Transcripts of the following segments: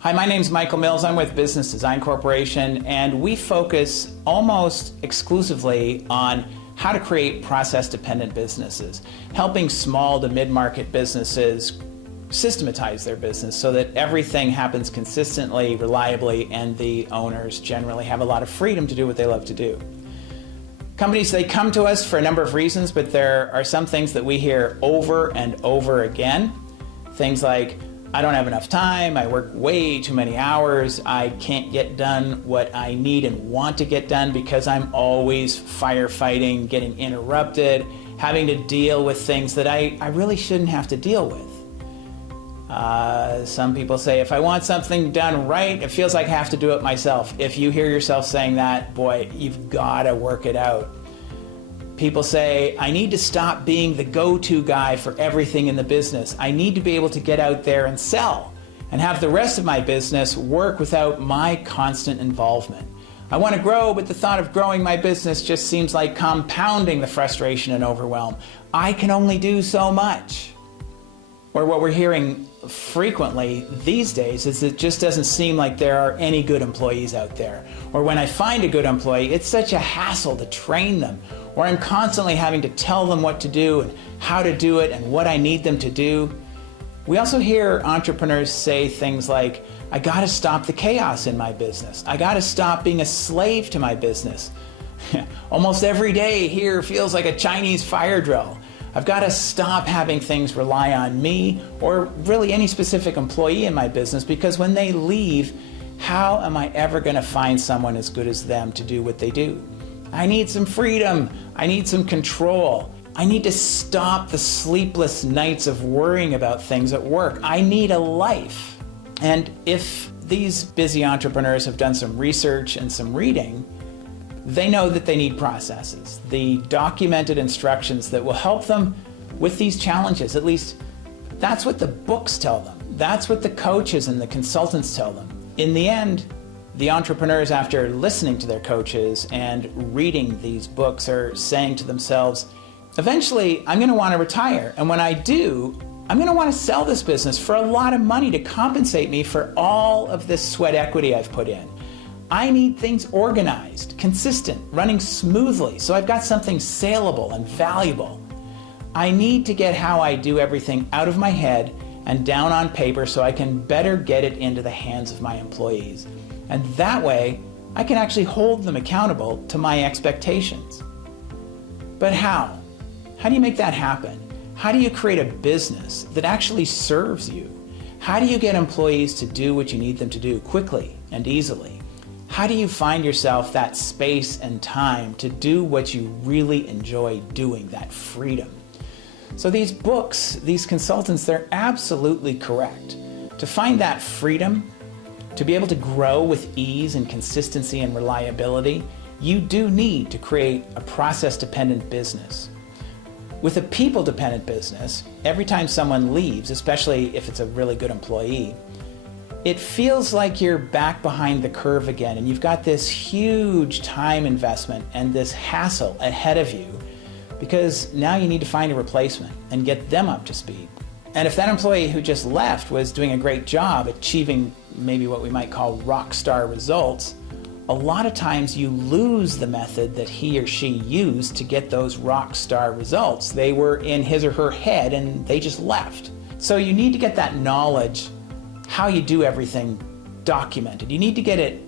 Hi, my name's Michael Mills. I'm with Business Design Corporation, and we focus almost exclusively on how to create process-dependent businesses, helping small to mid-market businesses systematize their business so that everything happens consistently, reliably, and the owners generally have a lot of freedom to do what they love to do. Companies, they come to us for a number of reasons, but there are some things that we hear over and over again. Things like, I don't have enough time, I work way too many hours, I can't get done what I need and want to get done because I'm always firefighting, getting interrupted, having to deal with things that I really shouldn't have to deal with. Some people say, if I want something done right, it feels like I have to do it myself. If you hear yourself saying that, boy, you've got to work it out. People say, I need to stop being the go-to guy for everything in the business. I need to be able to get out there and sell and have the rest of my business work without my constant involvement. I want to grow, but the thought of growing my business just seems like compounding the frustration and overwhelm. I can only do so much. Or what we're hearing frequently these days is it just doesn't seem like there are any good employees out there. Or when I find a good employee, it's such a hassle to train them. Or I'm constantly having to tell them what to do and how to do it and what I need them to do. We also hear entrepreneurs say things like, I gotta stop the chaos in my business. I gotta stop being a slave to my business. Almost every day here feels like a Chinese fire drill. I've got to stop having things rely on me or really any specific employee in my business, because when they leave, how am I ever going to find someone as good as them to do what they do? I need some freedom. I need some control. I need to stop the sleepless nights of worrying about things at work. I need a life. And if these busy entrepreneurs have done some research and some reading, they know that they need processes, the documented instructions that will help them with these challenges. At least that's what the books tell them. That's what the coaches and the consultants tell them. In the end, the entrepreneurs, after listening to their coaches and reading these books, are saying to themselves, eventually I'm going to want to retire. And when I do, I'm going to want to sell this business for a lot of money to compensate me for all of this sweat equity I've put in. I need things organized, consistent, running smoothly, so I've got something saleable and valuable. I need to get how I do everything out of my head and down on paper so I can better get it into the hands of my employees. And that way, I can actually hold them accountable to my expectations. But how? How do you make that happen? How do you create a business that actually serves you? How do you get employees to do what you need them to do quickly and easily? How do you find yourself that space and time to do what you really enjoy doing, that freedom? So these books, these consultants, they're absolutely correct. To find that freedom, to be able to grow with ease and consistency and reliability, you do need to create a process-dependent business. With a people-dependent business, every time someone leaves, especially if it's a really good employee, it feels like you're back behind the curve again, and you've got this huge time investment and this hassle ahead of you because now you need to find a replacement and get them up to speed. And if that employee who just left was doing a great job achieving maybe what we might call rock star results, a lot of times you lose the method that he or she used to get those rock star results. They were in his or her head and they just left. So you need to get that knowledge, how you do everything, documented. You need to get it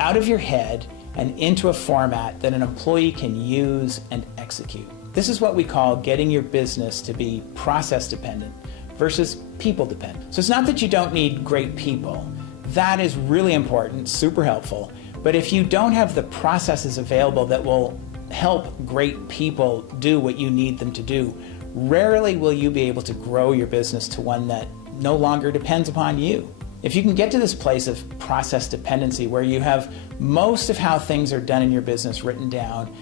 out of your head and into a format that an employee can use and execute. This is what we call getting your business to be process dependent versus people dependent. So it's not that you don't need great people. That is really important, super helpful. But if you don't have the processes available that will help great people do what you need them to do, rarely will you be able to grow your business to one that no longer depends upon you. If you can get to this place of process dependency where you have most of how things are done in your business written down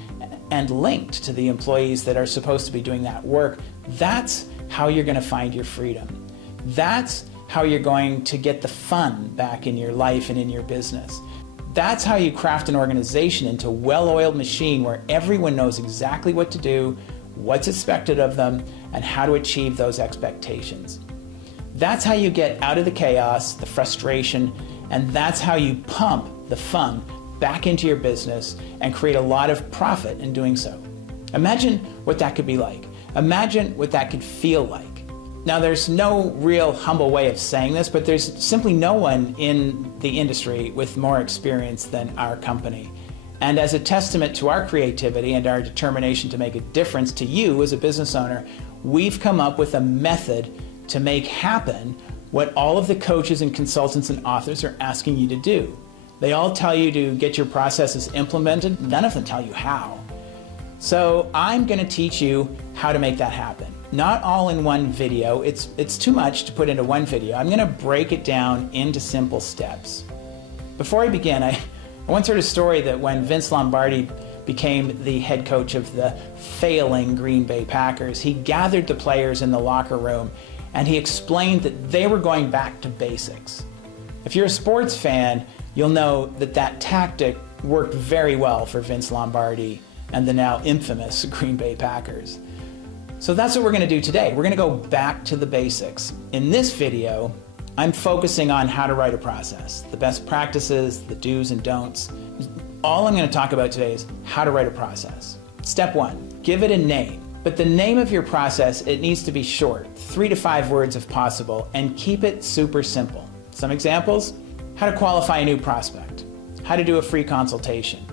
and linked to the employees that are supposed to be doing that work, that's how you're going to find your freedom. That's how you're going to get the fun back in your life and in your business. That's how you craft an organization into a well-oiled machine where everyone knows exactly what to do, what's expected of them, and how to achieve those expectations. That's how you get out of the chaos, the frustration, and that's how you pump the fun back into your business and create a lot of profit in doing so. Imagine what that could be like. Imagine what that could feel like. Now, there's no real humble way of saying this, but there's simply no one in the industry with more experience than our company. And as a testament to our creativity and our determination to make a difference to you as a business owner, we've come up with a method to make happen what all of the coaches and consultants and authors are asking you to do. They all tell you to get your processes implemented. None of them tell you how. So I'm going to teach you how to make that happen. Not all in one video. It's too much to put into one video. I'm going to break it down into simple steps. Before I begin, I once heard a story that when Vince Lombardi became the head coach of the failing Green Bay Packers, he gathered the players in the locker room and he explained that they were going back to basics. If you're a sports fan, you'll know that that tactic worked very well for Vince Lombardi and the now infamous Green Bay Packers. So that's what we're going to do today. We're going to go back to the basics. In this video, I'm focusing on how to write a process, the best practices, the do's and don'ts. All I'm going to talk about today is how to write a process. Step one, give it a name. But the name of your process, it needs to be short, 3 to 5 words if possible, and keep it super simple. Some examples: how to qualify a new prospect, how to do a free consultation,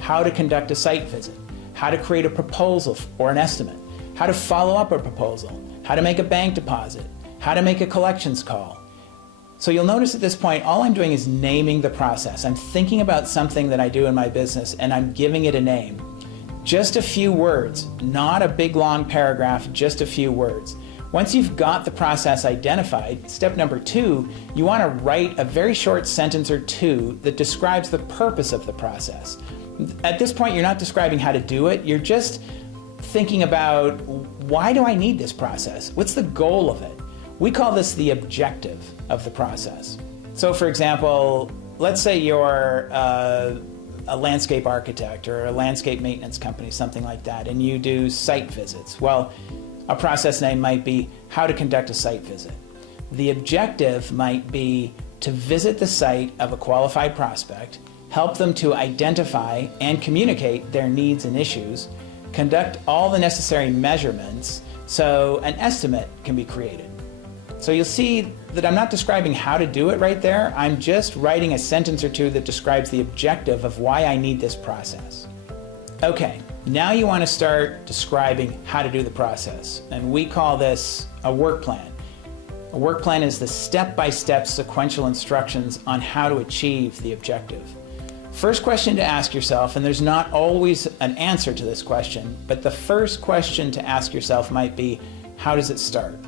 how to conduct a site visit, how to create a proposal or an estimate, how to follow up a proposal, how to make a bank deposit, how to make a collections call. So you'll notice at this point, all I'm doing is naming the process. I'm thinking about something that I do in my business and I'm giving it a name. Just a few words, not a big long paragraph, just a few words. Once you've got the process identified, step number 2, you want to write a very short sentence or two that describes the purpose of the process. At this point, you're not describing how to do it, you're just thinking about, why do I need this process? What's the goal of it? We call this the objective of the process. So for example, let's say you're a landscape architect or a landscape maintenance company, something like that, and you do site visits. Well, a process name might be how to conduct a site visit. The objective might be to visit the site of a qualified prospect, help them to identify and communicate their needs and issues, conduct all the necessary measurements so an estimate can be created. So you'll see that I'm not describing how to do it right there. I'm just writing a sentence or two that describes the objective of why I need this process. Okay, now you want to start describing how to do the process, and we call this a work plan. A work plan is the step-by-step sequential instructions on how to achieve the objective. First question to ask yourself, and there's not always an answer to this question, but the first question to ask yourself might be, how does it start?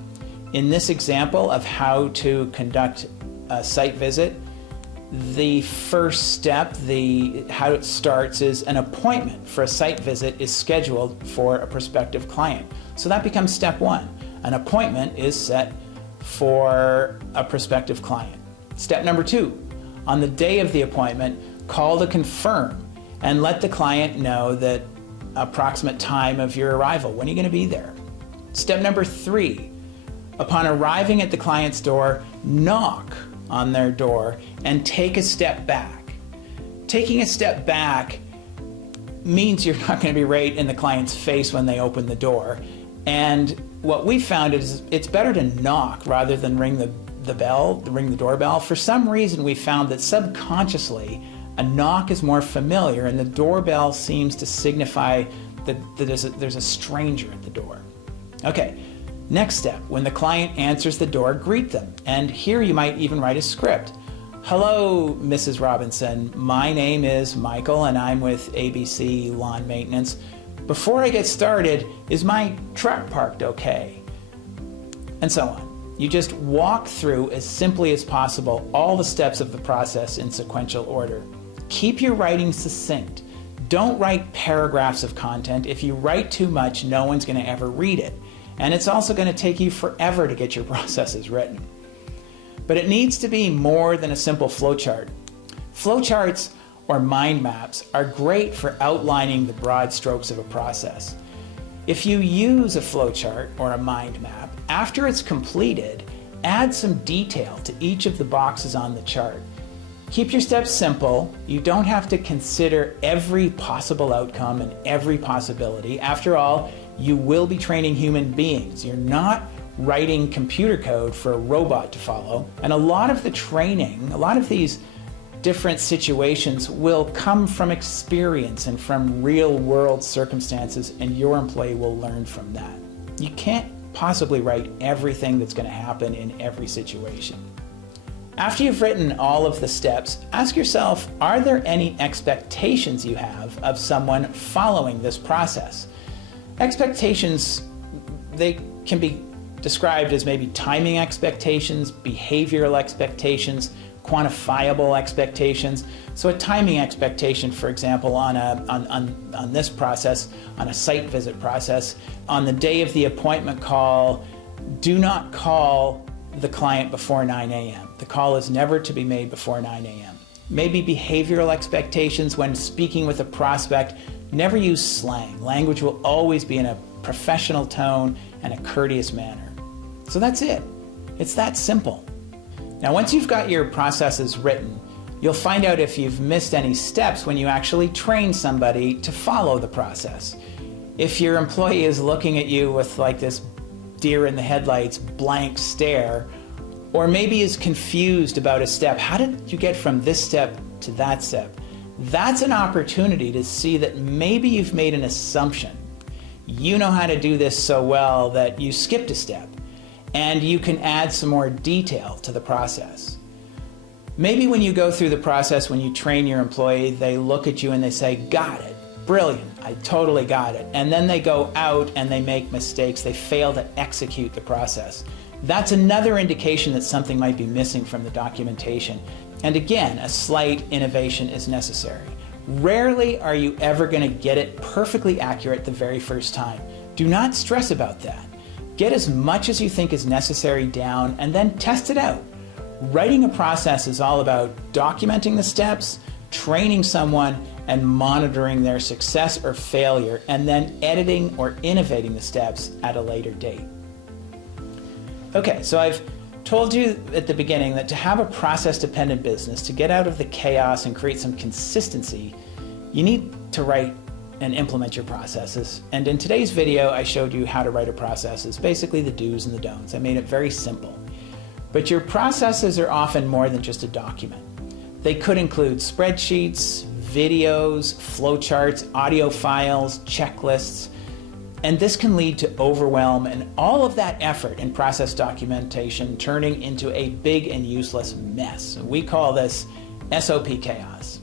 In this example of how to conduct a site visit, the first step, how it starts, is an appointment for a site visit is scheduled for a prospective client. So that becomes step 1. An appointment is set for a prospective client. Step number 2, on the day of the appointment, call to confirm and let the client know the approximate time of your arrival. When are you going to be there? Step number 3, upon arriving at the client's door, knock on their door and take a step back. Taking a step back means you're not going to be right in the client's face when they open the door. And what we found is it's better to knock rather than ring the doorbell. For some reason, we found that subconsciously a knock is more familiar and the doorbell seems to signify that there's a stranger at the door. Okay. Next step, when the client answers the door, greet them. And here you might even write a script. Hello, Mrs. Robinson. My name is Michael and I'm with ABC Lawn Maintenance. Before I get started, is my truck parked okay? And so on. You just walk through as simply as possible all the steps of the process in sequential order. Keep your writing succinct. Don't write paragraphs of content. If you write too much, no one's going to ever read it. And it's also going to take you forever to get your processes written. But it needs to be more than a simple flowchart. Flowcharts or mind maps are great for outlining the broad strokes of a process. If you use a flowchart or a mind map, after it's completed, add some detail to each of the boxes on the chart. Keep your steps simple. You don't have to consider every possible outcome and every possibility. After all, you will be training human beings. You're not writing computer code for a robot to follow. And a lot of the training, a lot of these different situations will come from experience and from real world circumstances, and your employee will learn from that. You can't possibly write everything that's going to happen in every situation. After you've written all of the steps, ask yourself, are there any expectations you have of someone following this process? Expectations, they can be described as maybe timing expectations, behavioral expectations, quantifiable expectations. So a timing expectation, for example, on this process, on a site visit process, on the day of the appointment call, do not call the client before 9 a.m. The call is never to be made before 9 a.m. Maybe behavioral expectations when speaking with a prospect, never use slang. Language will always be in a professional tone and a courteous manner. So that's it. It's that simple. Now, once you've got your processes written, you'll find out if you've missed any steps when you actually train somebody to follow the process. If your employee is looking at you with like this deer in the headlights blank stare, or maybe is confused about a step, how did you get from this step to that step? That's an opportunity to see that maybe you've made an assumption. You know how to do this so well that you skipped a step, and you can add some more detail to the process. Maybe when you go through the process, when you train your employee, they look at you and they say, got it, brilliant, I totally got it. And then they go out and they make mistakes, they fail to execute the process. That's another indication that something might be missing from the documentation. And again, a slight innovation is necessary. Rarely are you ever going to get it perfectly accurate the very first time. Do not stress about that. Get as much as you think is necessary down and then test it out. Writing a process is all about documenting the steps, training someone, and monitoring their success or failure, and then editing or innovating the steps at a later date. Okay, so I've told you at the beginning that to have a process-dependent business, to get out of the chaos and create some consistency, you need to write and implement your processes. And in today's video, I showed you how to write a process, basically the do's and the don'ts. I made it very simple. But your processes are often more than just a document. They could include spreadsheets, videos, flowcharts, audio files, checklists, and this can lead to overwhelm and all of that effort in process documentation turning into a big and useless mess. We call this SOP chaos.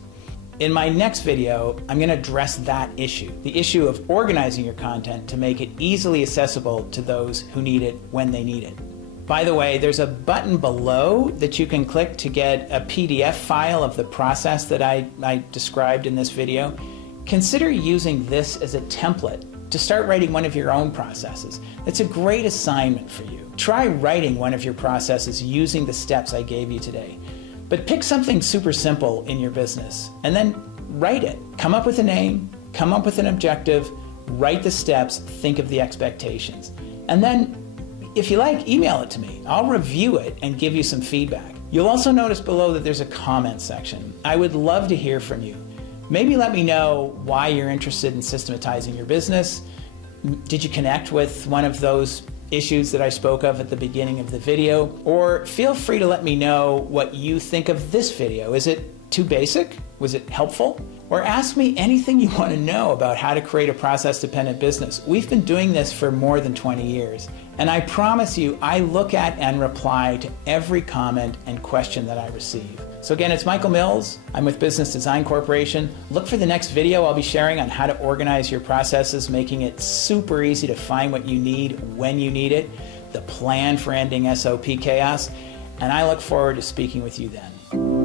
In my next video, I'm going to address that issue, the issue of organizing your content to make it easily accessible to those who need it when they need it. By the way, there's a button below that you can click to get a PDF file of the process that I described in this video. Consider using this as a template to start writing one of your own processes. It's a great assignment for you. Try writing one of your processes using the steps I gave you today. But pick something super simple in your business and then write it. Come up with a name, come up with an objective, write the steps, think of the expectations. And then, if you like, email it to me. I'll review it and give you some feedback. You'll also notice below that there's a comment section. I would love to hear from you. Maybe let me know why you're interested in systematizing your business. Did you connect with one of those issues that I spoke of at the beginning of the video? Or feel free to let me know what you think of this video. Is it too basic? Was it helpful? Or ask me anything you want to know about how to create a process-dependent business. We've been doing this for more than 20 years. And I promise you, I look at and reply to every comment and question that I receive. So again, it's Michael Mills. I'm with Business Design Corporation. Look for the next video I'll be sharing on how to organize your processes, making it super easy to find what you need when you need it, the plan for ending SOP chaos. And I look forward to speaking with you then.